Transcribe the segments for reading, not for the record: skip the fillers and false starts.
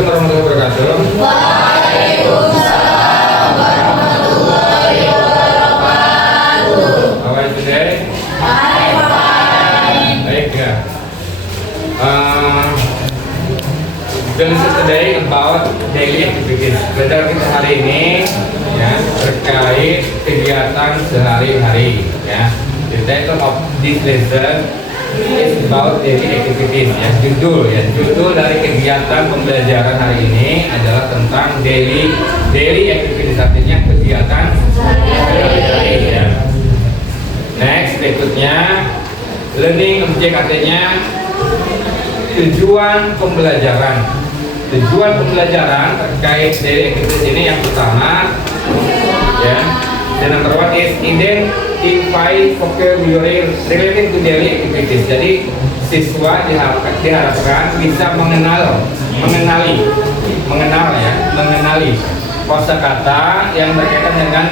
Assalamualaikum warahmatullahi wabarakatuh. Waalaikumsalam warahmatullahi wabarakatuh. How are you today? Baik ya. The lesson today about daily activities. Belajar kita hari ini ya terkait kegiatan sehari-hari ya. The title of this lesson is about daily activities ya. Judul dari kegiatan pembelajaran hari ini adalah tentang daily activities, artinya kegiatan sehari-hari ya. Next, berikutnya learning object, artinya tujuan pembelajaran. Tujuan pembelajaran terkait daily activities ini yang pertama ya. The number one is identify vocabulary related to daily activities. Jadi siswa diharapkan bisa mengenali kosakata yang berkaitan dengan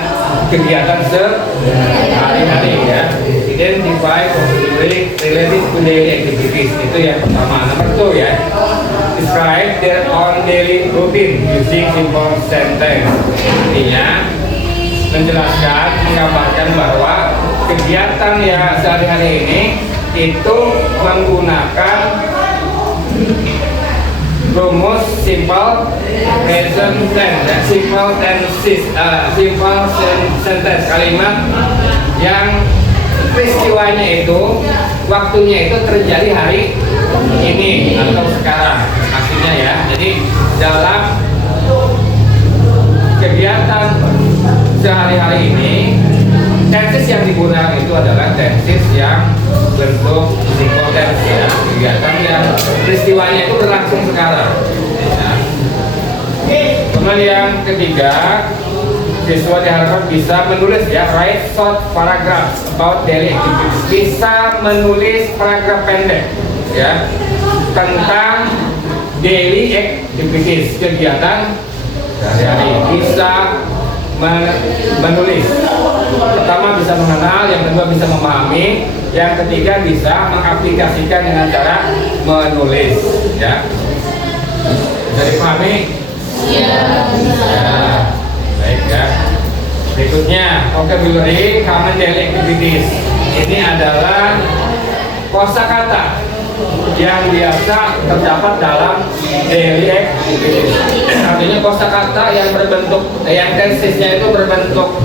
kegiatan sehari-hari ya. Identify vocabulary related to daily activities, itu yang pertama. Nomor 2 ya, describe their own daily routine using simple sentence. Artinya menjelaskan, menggambarkan bahwa kegiatan ya sehari-hari ini itu menggunakan rumus simple present tense, simple sentence, kalimat yang peristiwanya itu, waktunya itu terjadi hari ini atau sekarang, maksudnya ya. Jadi dalam kegiatan sehari-hari ini, tenses yang digunakan itu adalah tenses yang bentuk simple tense ya. Kegiatan yang peristiwanya itu berlangsung sekarang ya. Kemudian yang ketiga, siswa diharapkan bisa menulis ya, write short paragraph about daily activities, bisa menulis paragraf pendek ya tentang daily activities, kegiatan sehari-hari. Bisa menulis, pertama bisa mengenal, yang kedua bisa memahami, yang ketiga bisa mengaplikasikan dengan cara menulis ya. Bisa dipahami? Iya. Ya. Baik ya. Berikutnya vocabulary common daily activities. Ini adalah kosakata yang biasa terdapat dalam daily activities. Artinya kosakata yang berbentuk, yang tensesnya itu berbentuk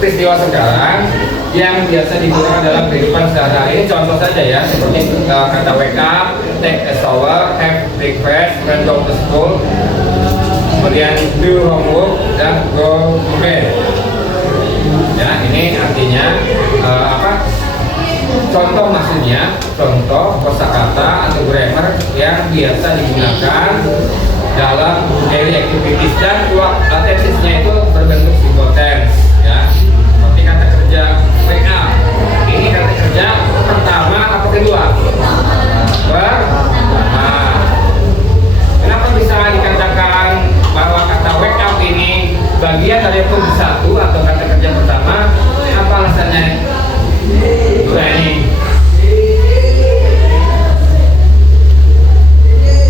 peristiwa sekarang yang biasa digunakan dalam kehidupan sehari-hari. Ini contoh saja ya, seperti kata wake up, take a shower, have breakfast, and go to school, kemudian do homework dan go to bed. Ya, ini artinya contoh, maksudnya contoh kosakata atau grammar yang biasa digunakan dalam daily activities, dan tensesnya itu berbentuk simple tense ya. Seperti kata kerja wake up, ini kata kerja pertama apa kedua? Pertama. Kenapa bisa dikatakan bahwa kata wake up ini bagian dari verb satu atau kata kerja pertama? Apa alasannya? Ini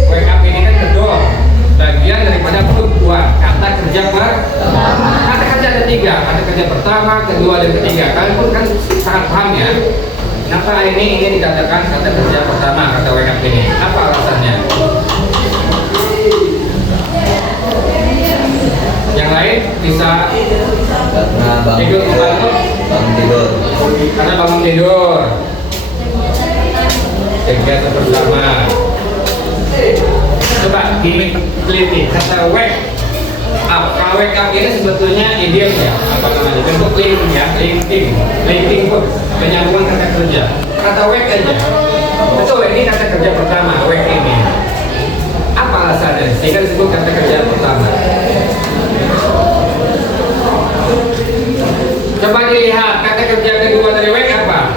wake up ini kan kedua, bagian daripada verb 2, kata kerja pertama. Kata kerja ada 3, kata kerja pertama, kedua, dan ketiga. Kalian pun kan sangat paham ya. Kenapa ini dikatakan kata kerja pertama, kata wake up ini? Apa alasannya? Yang lain bisa ikut membantu? Bangun tidur. Karena bangun tidur. Kegiatan pertama. Coba diteliti kata wake up. Kalau wake up ini sebetulnya idiom ya, apa namanya? Bentuk linking ya, linking pun penyambungan kata kerja. Kata wake aja. Betul, ini kata kerja pertama, wake ini. Apa alasannya? Sehingga disebut kata kerja pertama. Coba dilihat kata kerja kedua dari wake apa?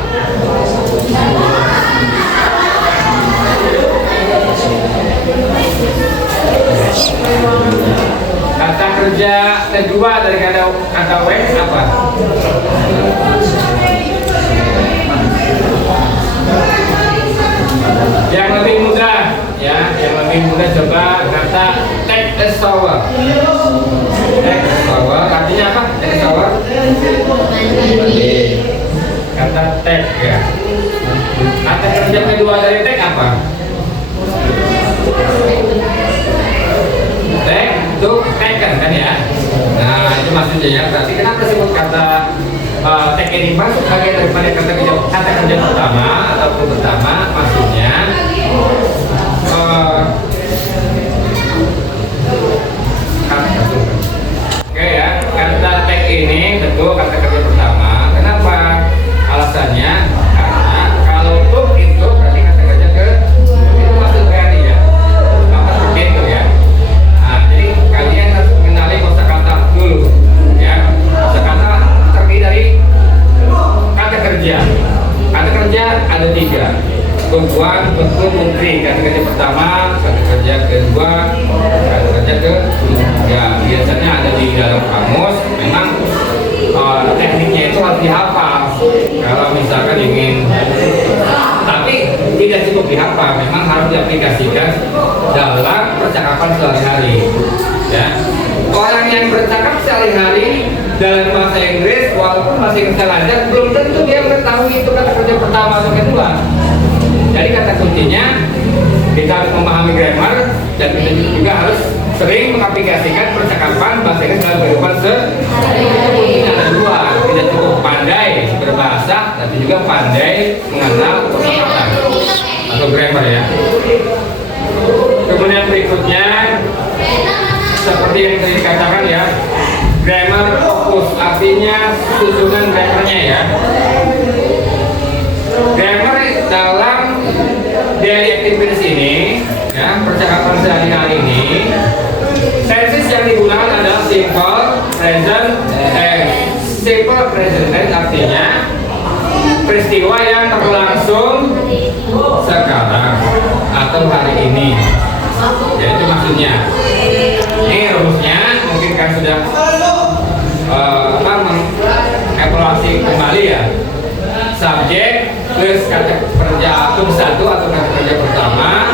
Kata kerja kedua dari kata wake apa? Yang lebih mudah ya, yang lebih lebih mudah coba kata take a shower. Take a shower artinya apa? Take a shower. Kata take ya. Kata kerja kedua dari take apa? Take to taken kan ya. Nah itu maksudnya ya. Berarti kenapa disebut kata take ini masuk bagian daripada kata kerja pertama ataupun pertama? Maksudnya oke ya, kata take ini tentu kata kerja pertama. Kenapa? Alasannya karena kalau took itu berarti kata kerja ke itu masuk kali ya. Apa seperti itu ya. Nah, jadi kalian harus mengenali kosakata dulu ya. Kosakata terdiri dari kata kerja. Kata kerja ada 3. Tumpuan, bentuk, menteri. Kata kerja pertama, kata kerja kedua, kata kerja ketiga. Biasanya ada di dalam kamus. Memang tekniknya itu harus dihafal. Kalau misalkan ingin, tapi tidak cukup dihafal. Memang harus diaplikasikan dalam percakapan sehari-hari. Ya, orang yang bercakap sehari-hari dalam bahasa Inggris, walaupun masih bisa lancar, belum tentu dia mengetahui itu kata kerja pertama atau kedua. Jadi kata kuncinya kita harus memahami grammar dan kita juga harus sering mengaplikasikan percakapan bahasa Inggris dalam kehidupan sehari-hari. Ada 2, tidak cukup pandai berbahasa, tapi juga pandai mengenal kosakata atau grammar ya. Kemudian berikutnya seperti yang tadi dikatakan ya, grammar fokus artinya susunan grammarnya ya. Grammar dalam daily activities ini ya, percakapan sehari-hari ini, tenses yang digunakan adalah simple present tense. Simple present tense artinya peristiwa yang berlangsung sekarang atau hari ini ya, itu maksudnya. Ini rumusnya mungkin kan sudah mengevaluasi kembali ya. Subjek plus kata kerja sub 1 atau kata kerja pertama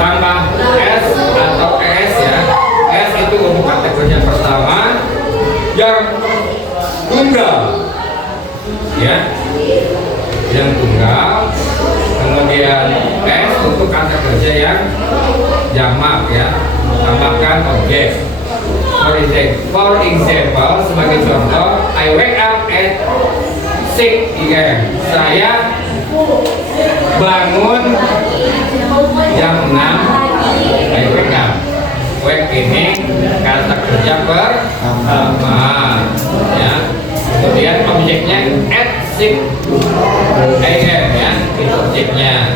tambah s atau es ya. S itu untuk kata kerja pertama yang tunggal ya, yang tunggal. Kemudian s untuk kata kerja yang jamak ya, tambahkan objek. For example, sebagai contoh, I wake up at 6 AM. Saya bangun jam 6. I wake up. Wake ini kata kerja pertama ya. Kemudian objeknya at 6 AM ya, itu objeknya.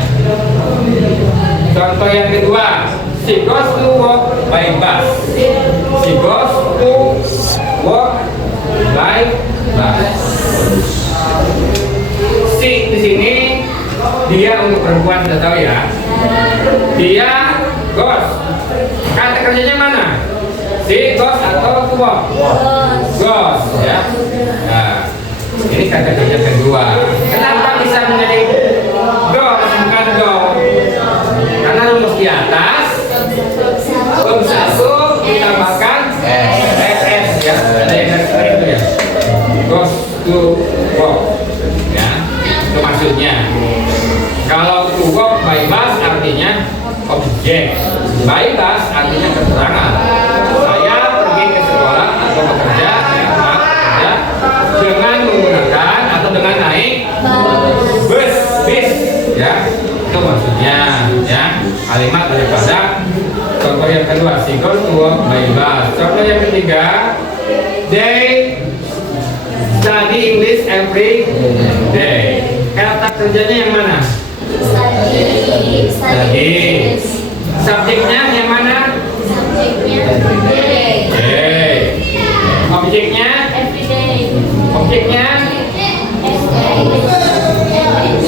Contoh yang kedua, she goes to work by bus. She goes to work by bus. Si di sini dia untuk perempuan, sudah tahu ya. Dia goes. Kata kerjanya mana? Si goes atau to work? Goes ya. Nah, ini kata kerja kedua. Kenapa bisa menjadi goes bukan go? Karena rumus di atas verb 1 ditambahkan ss ya. Ada yang seperti itu ya. Goes to work ya, itu maksudnya. Kalau to work by bus artinya objek, by bus artinya keterangan. Saya pergi ke sekolah atau bekerja dengan menggunakan atau dengan naik bus, bis ya, itu maksudnya ya. Kalimat daripada contoh yang kedua, she goes to work by bus. Contoh yang ketiga, they study English every day. Kata kerjanya yang mana? Study. Subjeknya yang mana? Day. Objeknya? Objeknya?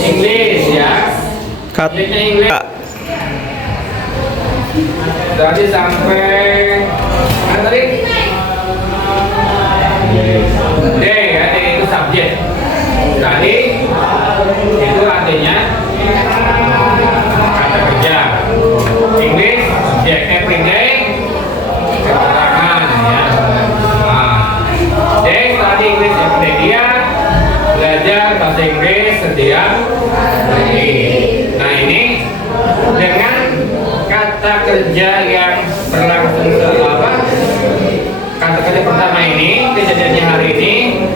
English ya. Objeknya English. Jadi sampai tadi day ya, day itu subjek. Tadi itu artinya kata kerja. kerja yang berlangsung kata kerja pertama ini, kejadiannya hari ini,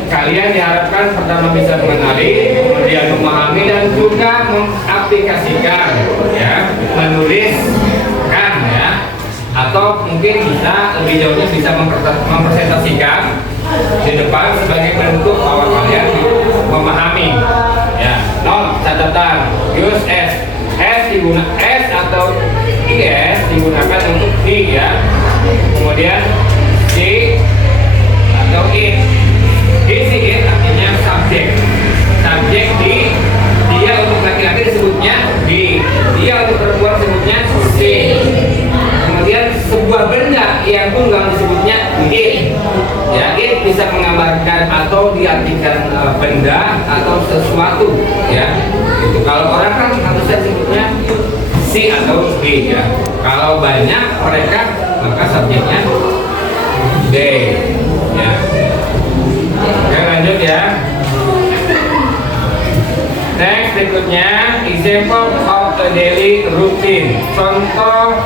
kalian diharapkan pertama bisa mengenali, kemudian memahami dan juga mengaplikasikan, ya, menuliskan, ya, atau mungkin bisa lebih jauhnya bisa mempresentasikan di depan sebagai bentuk bahwa kalian memahami, ya. Not catatan, use S digunakan, S atau IS digunakan untuk di, ya. Kemudian atau it. This it artinya subjek. Subjek di, dia untuk laki-laki disebutnya di, dia untuk perempuan disebutnya she. Kemudian sebuah benda yang tunggal disebutnya it. Ya, it bisa menggambarkan atau diartikan benda atau sesuatu, ya. Itu kalau orang kan harusnya disebutnya she atau he, ya. Kalau banyak mereka maka subjeknya they, ya. Oke, lanjut ya. Next, berikutnya example of the daily routine. Contoh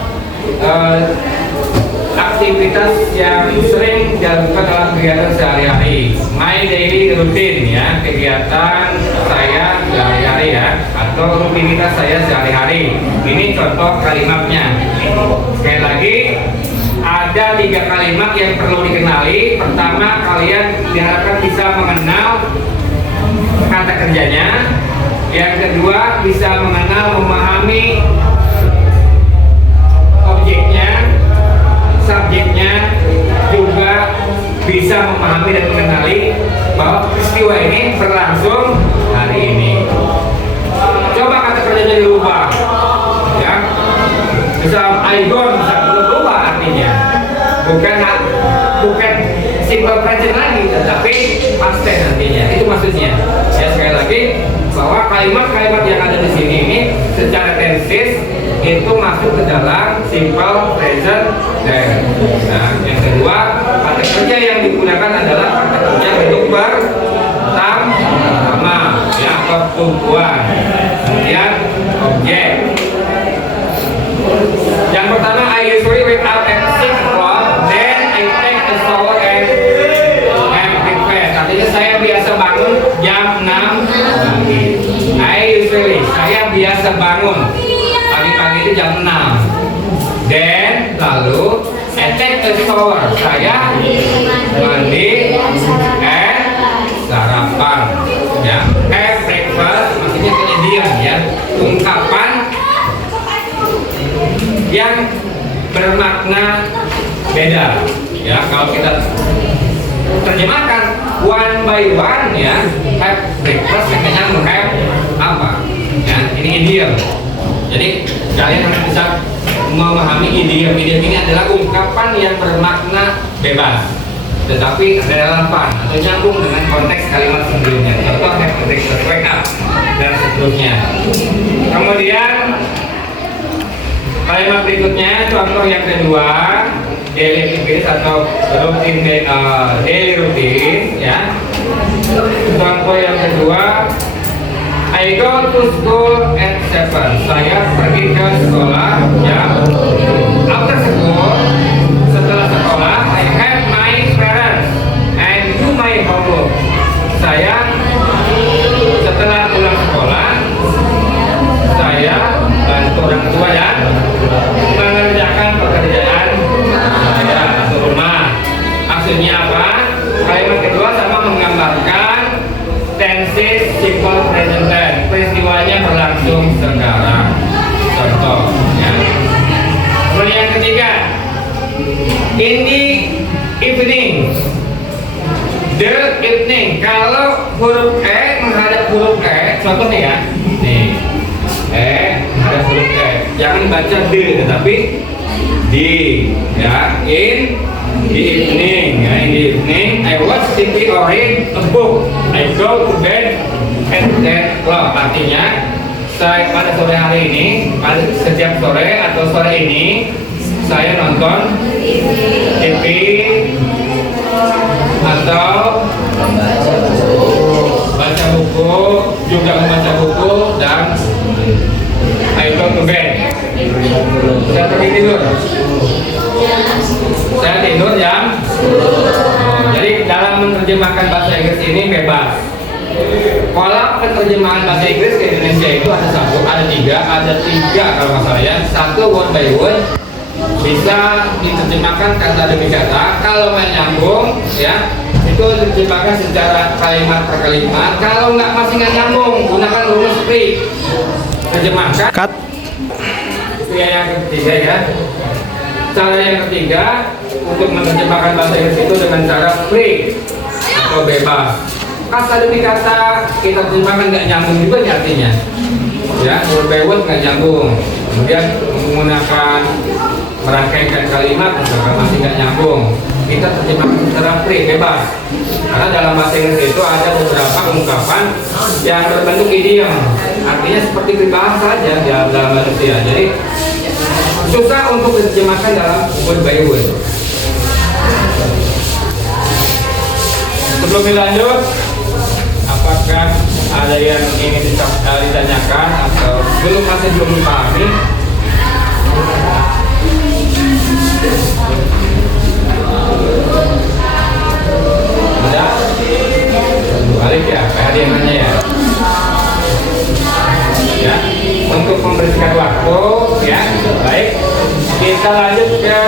aktivitas yang sering dilakukan dalam kegiatan sehari-hari. My daily routine, ya, kegiatan saya sehari-hari, ya, atau rutinitas saya sehari-hari. Ini contoh kalimatnya. Sekali lagi, ada 3 kalimat yang perlu dikenali. Pertama, kalian diharapkan bisa mengenal kata kerjanya. Yang kedua, bisa mengenal, memahami objeknya, subjeknya, juga bisa memahami dan mengenali bahwa peristiwa ini berlangsung hari ini. Coba kata kerjanya dirubah, ya. Misal I gone bisa berubah artinya, bukan simple present lagi, tetapi past tense artinya. Itu maksudnya. Ya, sekali lagi bahwa kalimat-kalimat yang ada di sini ini secara tenses itu masuk ke dalam simple present tense. Nah, yang kedua, kata kerja yang digunakan adalah kata kerja bentuk pertama, ya, pertumbuhan. Kemudian objek. Yang pertama, I usually wake up at 6 o'clock, then I take a shower and breakfast. Artinya saya biasa bangun jam 6 pagi. I usually, saya biasa bangun pagi-pagi itu jam 6. Then, lalu I take a shower, saya mandi and sarapan, ya. Have breakfast maksudnya kejadian, ya, ungkapan yang bermakna beda, ya. Kalau kita terjemahkan one by one, ya, have breakfast artinya have apa, ya, ini idiom. Jadi kalian harus bisa memahami idiom. Idiom ini adalah ungkapan yang bermakna bebas tetapi relevan atau nyambung dengan konteks kalimat sebelumnya. Contoh have breakfast, wake up, dan seterusnya. Kemudian kalimat berikutnya, contoh yang kedua, daily activities atau daily routine, ya. Contoh yang kedua, I go to school at 7. Saya pergi ke sekolah jam 7. After school, setelah sekolah, I have my parents and do my homework. Saya setelah pulang sekolah, saya bantu orang tua dan mengerjakan pekerjaan saya atau rumah. Maksudnya apa? Kalimat kedua sama menggambarkan tenses simple present tense. Peristiwanya berlangsung sekarang. Contoh, ya. Kemudian yang ketiga, in the evening. The evening. Kalau huruf E menghadap huruf E, contohnya, ya. Nih. Ada huruf E. Jangan baca D, tetapi di, ya. In the evening, ya. In the evening, I watch TV or read a book. I go to bed at 10 o'clock. Artinya, saya pada sore hari ini, pada setiap sore atau sore ini, saya nonton TV atau baca buku, juga membaca buku, dan I go to bed. Sudah pergi tidur. Saya tidur jam. Jadi dalam menerjemahkan bahasa Inggris ini bebas. Pola penerjemahan bahasa Inggris ke Indonesia itu ada tiga kalau nggak salah ya. Satu, word by word, bisa diterjemahkan kata demi kata. Kalau nggak nyambung, ya itu diterjemahkan secara kalimat per kalimat. Kalau masih nggak nyambung, gunakan rumus free. Terjemahkan. Cut. Itu yang ketiga ya. Cara yang ketiga untuk menerjemahkan bahasa Inggris itu dengan cara free atau bebas. Kata demi kata kita terjemahkan nggak nyambung juga nih artinya, ya word by word nggak nyambung. Kemudian menggunakan merangkaikan kalimat misalkan masih nggak nyambung, kita terjemahkan secara free bebas. Karena dalam bahasa Inggris itu ada beberapa ungkapan yang berbentuk idiom, artinya seperti peribahasa saja dalam manusia. Jadi susah untuk diterjemahkan dalam word by word. Sebelum dilanjut, apakah ada yang ingin ditanyakan atau masih belum dipahami? Ada? Balik ya, kayak ada yang nanya ya. Ya, untuk membersihkan waktu, ya, baik. Kita lanjut ke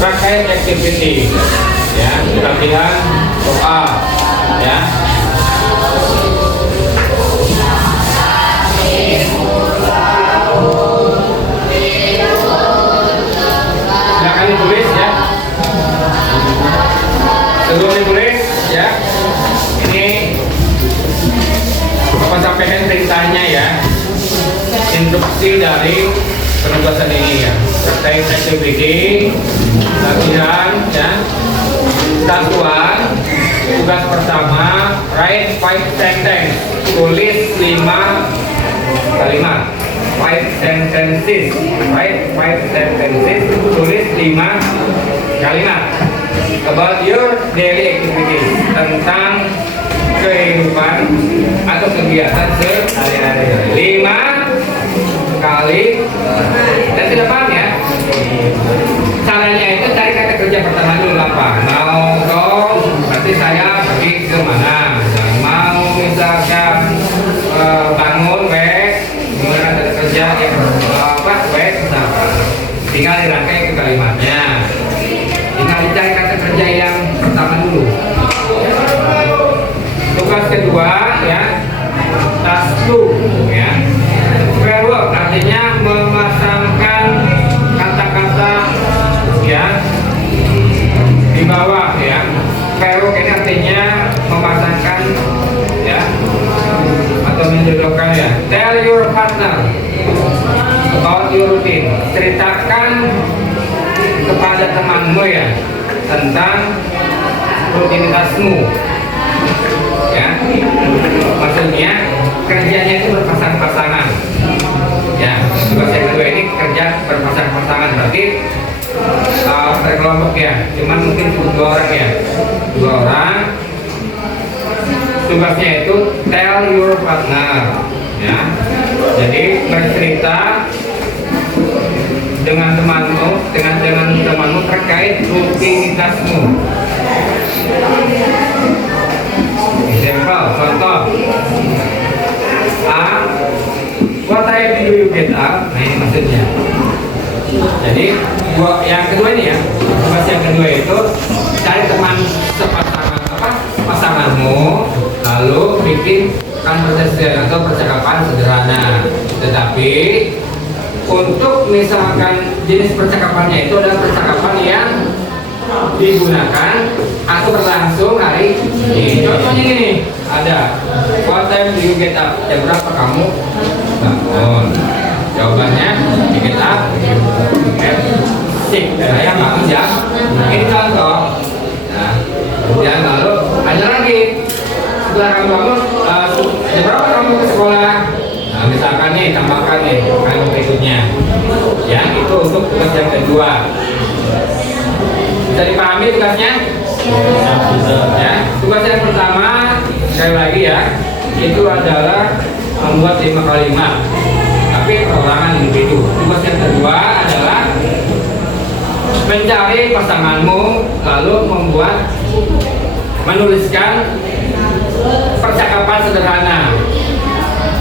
praktek activity. Ya, latihan soal ya. Silakan ditulis ya. Sebelum ditulis ya, ini Bapak sampaikan perintahnya ya. Instruksi dari penugasan ini ya. Terkait activity, latihan ya. Satuan, tugas pertama, write 5 sentence, tulis 5 kalimat. 5 sentences, write 5 sentences, tulis 5 kalimat. About your daily activities, tentang kehidupan atau kegiatan sehari-hari. 5 kali, dan tidak paham ya. Caranya itu cari kata kerja pertama dulu apa? Mau dong, berarti saya pergi ke mana? Dan mau misalkan bangun, menggunakan kata kerja yang misalkan. Tinggal dirangkai ke kalimatnya. Tinggal dicari kata kerja yang pertama dulu. Tugas kedua ya, task 2 ya. Square work artinya memasangkan kata-kata ya di bawah ya. Square ini artinya memasangkan ya atau menjodohkan ya. Tell your partner about your routine. Ceritakan kepada temanmu ya tentang rutinitasmu ya. Maksudnya kerjanya itu berpasang-pasangan ya. Tugas yang kedua ini kerja berpasang-pasangan, berarti berkelompok ya, cuman mungkin 2 orang ya, 2 orang. Tugasnya itu tell your partner ya. Jadi bercerita dengan temanmu terkait rutinitasmu. Example, contoh. A, what time do you get up? Nah ini maksudnya. Jadi yang kedua ini ya, tugas yang kedua itu cari teman pasanganmu, lalu bikin conversation atau percakapan sederhana. Tetapi untuk misalkan jenis percakapannya itu adalah percakapan yang digunakan atau berlangsung hari ini. Contohnya ini ada, what time do you get up? Jam berapa kamu bangun? Jawabannya get up at 6. Saya bangun jam. Ini contoh. Nah, kemudian lalu ada lagi. Setelah kamu bangun, jam berapa kamu ke sekolah? Nah, misalkan nih, tambahkan nih kalimat berikutnya. Ya, itu untuk tugas yang kedua. Bisa dipahami tugasnya? Ya, tugas yang pertama sekali lagi ya, itu adalah membuat 5 kalimat. Tapi cari pasanganmu, lalu menuliskan percakapan sederhana,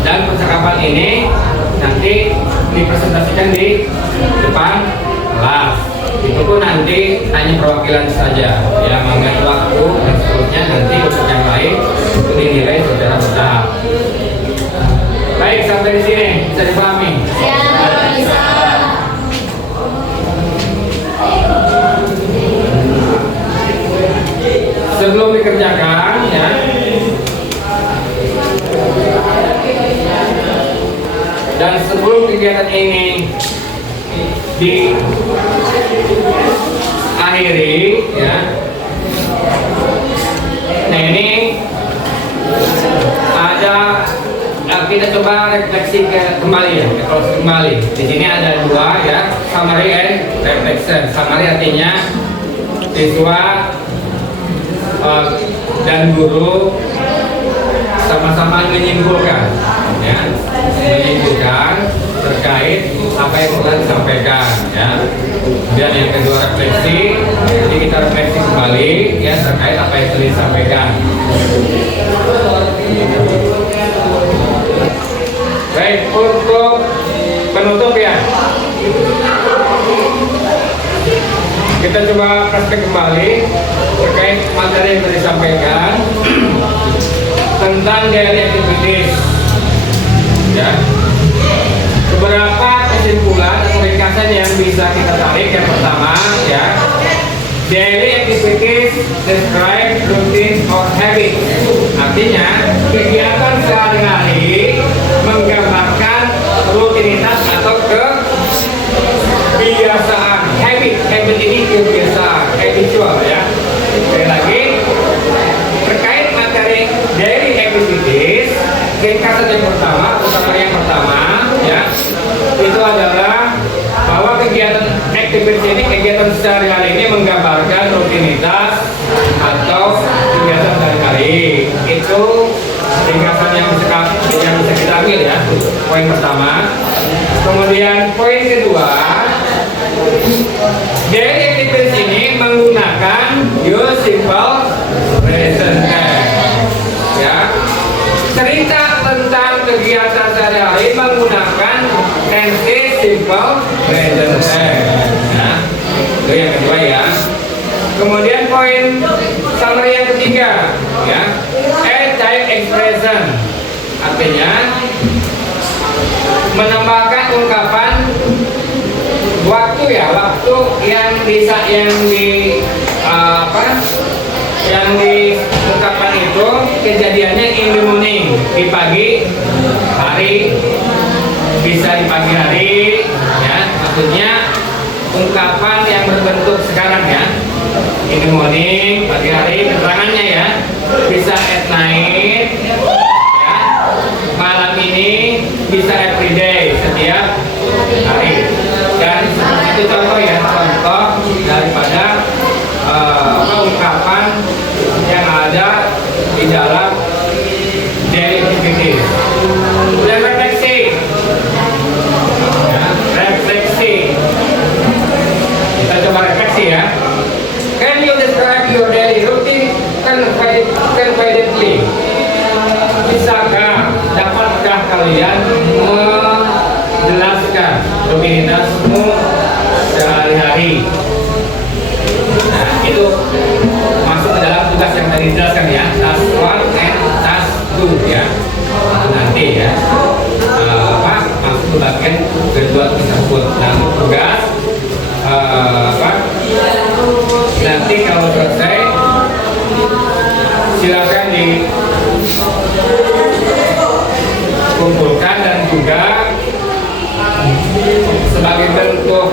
dan percakapan ini nanti dipresentasikan di depan kelas. Itu pun nanti hanya perwakilan saja, ya, mengenai waktu dan seterusnya nanti untuk yang lain itu dinilai secara bertahap. Baik, sampai di sini bisa dipahami? Ya, bisa. Sebelum dikerjakan, ya, dan sebelum kegiatan ini diakhiri, ya, nah ini ada, kita coba refleksi kembali, ya, kembali. Di sini ada dua, ya, summary and reflection. Summary artinya siswa dan guru sama-sama menyimpulkan, ya, menyimpulkan terkait apa yang telah disampaikan, ya. Dan yang kedua refleksi, jadi kita refleksi kembali, ya, terkait apa yang telah disampaikan. Baik, untuk penutup, ya, kita coba praktek kembali terkait materi yang telah disampaikan tentang daily activities, ya. Beberapa kesimpulan atau ringkasan yang bisa kita tarik. Yang pertama, ya, daily activities describe routine or habit. Artinya kegiatan sehari-hari menggambarkan rutinitas atau kebiasaan. Habit ini kebiasaan, habitual, ya. Sekali lagi, terkait materi daily activities, ringkasan yang pertama, yang pertama, ya, itu adalah bahwa kegiatan activities ini, kegiatan sehari-hari ini menggambarkan rutinitas atau kegiatan sehari-hari. Itu ringkasan yang bisa kita ambil, ya, poin pertama. Kemudian poin kedua, daily activities ini menggunakan use simple present tense, ya. Cerita tentang kegiatan sehari-hari menggunakan tense simple present tense, ya. Itu yang kedua, ya. Kemudian poin summary yang ketiga, ya, add time expression, artinya menambahkan ungkapan waktu, ya, waktu yang diungkapkan itu kejadiannya in the morning, di pagi hari, bisa di pagi hari, ya, maksudnya ungkapan yang berbentuk sekarang, ya, in the morning, pagi hari, keterangannya, ya, bisa at night, ya, malam ini, bisa everyday, setiap hari. Dan itu contoh, ya, contoh daripada ungkapan yang ada di dalam daily activities. Dan refleksi, ya, refleksi. Kita coba refleksi, ya. Can you describe your daily routine confidently? Dapatkah kalian menjelaskan rutinitasmu sehari-hari? Nah, itu masuk ke dalam tugas yang tadi dijelaskan, ya, task 1 and task 2, ya. Nanti, ya, masuk ke bagian kedua tersebut. Nah, tugas nanti kalau selesai silakan dikumpulkan, dan juga sebagai bentuk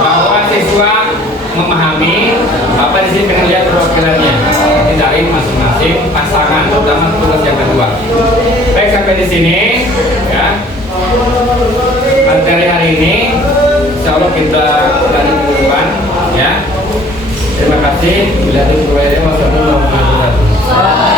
bahwa siswa memahami apa di sini pengen lihat perwakilannya dari masing-masing pasangan, terutama tugas yang kedua. Baik, sampai di sini, ya, materi hari ini. Insya Allah kita dari depan, ya. Terima kasih. Bila ada wassalamualaikum warahmatullahi wabarakatuh.